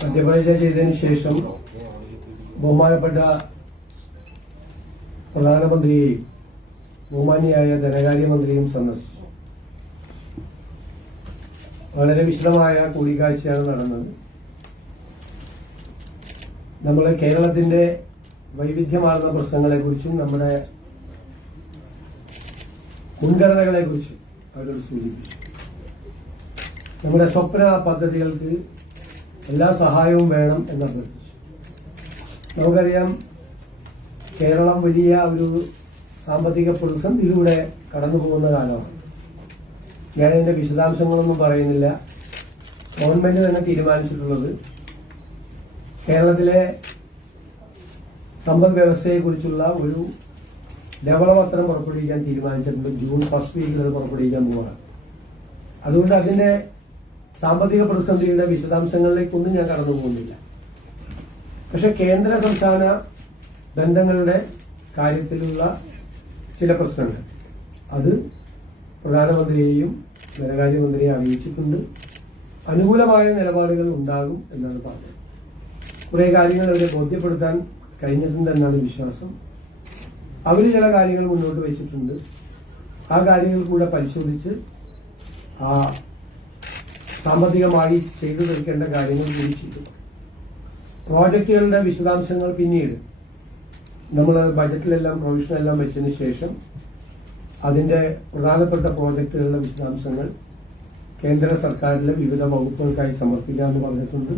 സത്യപ്രതിജ്ഞ ചെയ്തതിനു ശേഷം ബഹുമാനപ്പെട്ട പ്രധാനമന്ത്രിയെയും ബഹുമാനിയായ ധനകാര്യമന്ത്രിയും സന്ദർശിച്ചു. വളരെ വിശദമായ കൂടിക്കാഴ്ചയാണ് നടന്നത്. നമ്മുടെ കേരളത്തിന്റെ വൈവിധ്യമാർന്ന പ്രശ്നങ്ങളെക്കുറിച്ചും നമ്മുടെ മുൻഗണനകളെക്കുറിച്ചും അവർ സൂചിപ്പിച്ചു. നമ്മുടെ സ്വപ്ന പദ്ധതികൾക്ക് എല്ലാ സഹായവും വേണം എന്നഭ്യർത്ഥിച്ചു. നമുക്കറിയാം, കേരളം വലിയ ഒരു സാമ്പത്തിക പ്രതിസന്ധിയിലൂടെ കടന്നു പോകുന്ന കാലമാണ്. ഞാൻ അതിന്റെ വിശദാംശങ്ങളൊന്നും പറയുന്നില്ല. ഗവൺമെന്റ് തന്നെ തീരുമാനിച്ചിട്ടുള്ളത് കേരളത്തിലെ സമ്പദ് വ്യവസ്ഥയെക്കുറിച്ചുള്ള ഒരു ധവളപത്രം പുറപ്പെടുവിക്കാൻ തീരുമാനിച്ചിട്ടുണ്ട്. ജൂൺ ഫസ്റ്റ് വീക്കിൽ അത് പുറപ്പെടുവിക്കാൻ പോവുകയാണ്. അതുകൊണ്ട് അതിന്റെ സാമ്പത്തിക പ്രതിസന്ധിയുടെ വിശദാംശങ്ങളിലേക്കൊന്നും ഞാൻ കടന്നു പോകുന്നില്ല. പക്ഷെ കേന്ദ്ര സംസ്ഥാന ബന്ധങ്ങളുടെ കാര്യത്തിലുള്ള ചില പ്രശ്നങ്ങൾ അത് പ്രധാനമന്ത്രിയെയും ധനകാര്യമന്ത്രിയെ അറിയിച്ചിട്ടുണ്ട്. അനുകൂലമായ നിലപാടുകൾ ഉണ്ടാകും എന്നാണ് പറഞ്ഞത്. കുറെ കാര്യങ്ങൾ അവരെ ബോധ്യപ്പെടുത്താൻ കഴിഞ്ഞിട്ടുണ്ടെന്നാണ് വിശ്വാസം. അവർ ചില കാര്യങ്ങൾ മുന്നോട്ട് വെച്ചിട്ടുണ്ട്. ആ കാര്യങ്ങൾ കൂടെ പരിശോധിച്ച് ആ സാമ്പത്തികമായി ചെയ്തു തീർക്കേണ്ട കാര്യങ്ങൾ കൂടി ചെയ്തു. പ്രോജക്റ്റുകളുടെ വിശദാംശങ്ങൾ പിന്നീട് നമ്മൾ ബജറ്റിലെല്ലാം പ്രൊവിഷനെല്ലാം വെച്ചതിന് ശേഷം അതിന്റെ പ്രധാനപ്പെട്ട പ്രോജക്റ്റുകളുടെ വിശദാംശങ്ങൾ കേന്ദ്ര സർക്കാരിലെ വിവിധ വകുപ്പുകൾക്കായി സമർപ്പിക്കാമെന്ന് പറഞ്ഞിട്ടുണ്ട്.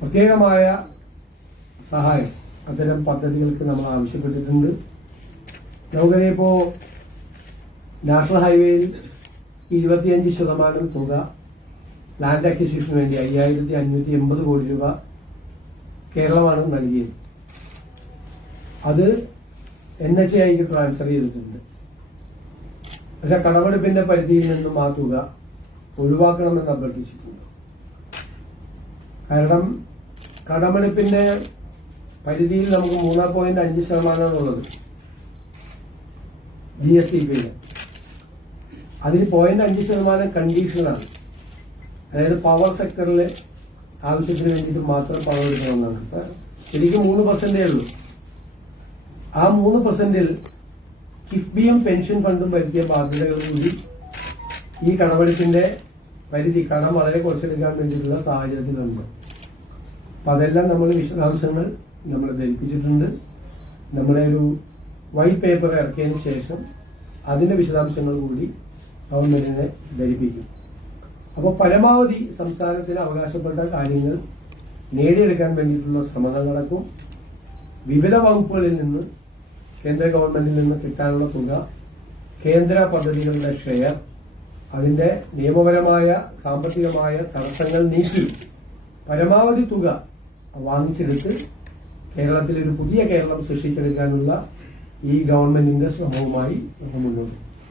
പ്രത്യേകമായ സഹായം അത്തരം പദ്ധതികൾക്ക് നമ്മൾ ആവശ്യപ്പെട്ടിട്ടുണ്ട്. നമുക്കറിയിപ്പോ നാഷണൽ ഹൈവേയിൽ 25% തുക ലാൻഡ് അക്വിസിഷന് വേണ്ടി 5580 കോടി രൂപ കേരളമാണ് നൽകിയത്. അത് NHAIക്ക് ട്രാൻസ്ഫർ ചെയ്തിട്ടുണ്ട്. പക്ഷെ കടമെടുപ്പിന്റെ പരിധിയിൽ നിന്നും ആ തുക ഒഴിവാക്കണമെന്ന് അഭ്യർത്ഥിച്ചിട്ടുണ്ട്. കാരണം കടമെടുപ്പിന്റെ പരിധിയിൽ നമുക്ക് 3.5% ഉള്ളത് GSTP. അതിന് 0.5% കണ്ടീഷനാണ്. അതായത് പവർ സെക്ടറിൽ ആവശ്യത്തിന് വേണ്ടിയിട്ട് മാത്രം പണം എടുക്കണമെന്നാണ്. ശരിക്കും 3% ഉള്ളൂ. ആ 3%-ൽ കിഫ്ബിയും പെൻഷൻ ഫണ്ടും വരുത്തിയ ബാധ്യതകൾ കൂടി ഈ കടമെടുപ്പിന്റെ പരിധി കടം വളരെ കുറച്ചെടുക്കാൻ വേണ്ടിയിട്ടുള്ള സാഹചര്യത്തിലുണ്ട്. അപ്പൊ അതെല്ലാം നമ്മൾ വിശദാംശങ്ങൾ നമ്മൾ ധരിപ്പിച്ചിട്ടുണ്ട്. നമ്മുടെ ഒരു വൈറ്റ് പേപ്പർ ഇറക്കിയതിന് ശേഷം അതിന്റെ വിശദാംശങ്ങൾ കൂടി ഗവൺമെന്റിനെ ധരിപ്പിക്കും. അപ്പോൾ പരമാവധി സംസ്ഥാനത്തിന് അവകാശപ്പെട്ട കാര്യങ്ങൾ നേടിയെടുക്കാൻ വേണ്ടിയിട്ടുള്ള ശ്രമങ്ങൾ നടക്കും. വിവിധ വകുപ്പുകളിൽ നിന്ന് കേന്ദ്ര ഗവൺമെന്റിൽ നിന്ന് കിട്ടാനുള്ള തുക, കേന്ദ്ര പദ്ധതികളുടെ ഷെയർ, അതിന്റെ നിയമപരമായ സാമ്പത്തികമായ തടസ്സങ്ങൾ നീക്കി പരമാവധി തുക വാങ്ങിച്ചെടുത്ത് കേരളത്തിൽ ഒരു പുതിയ കേരളം സൃഷ്ടിച്ചെടുക്കാനുള്ള ഈ ഗവൺമെന്റിന്റെ ശ്രമവുമായി മുന്നോട്ട്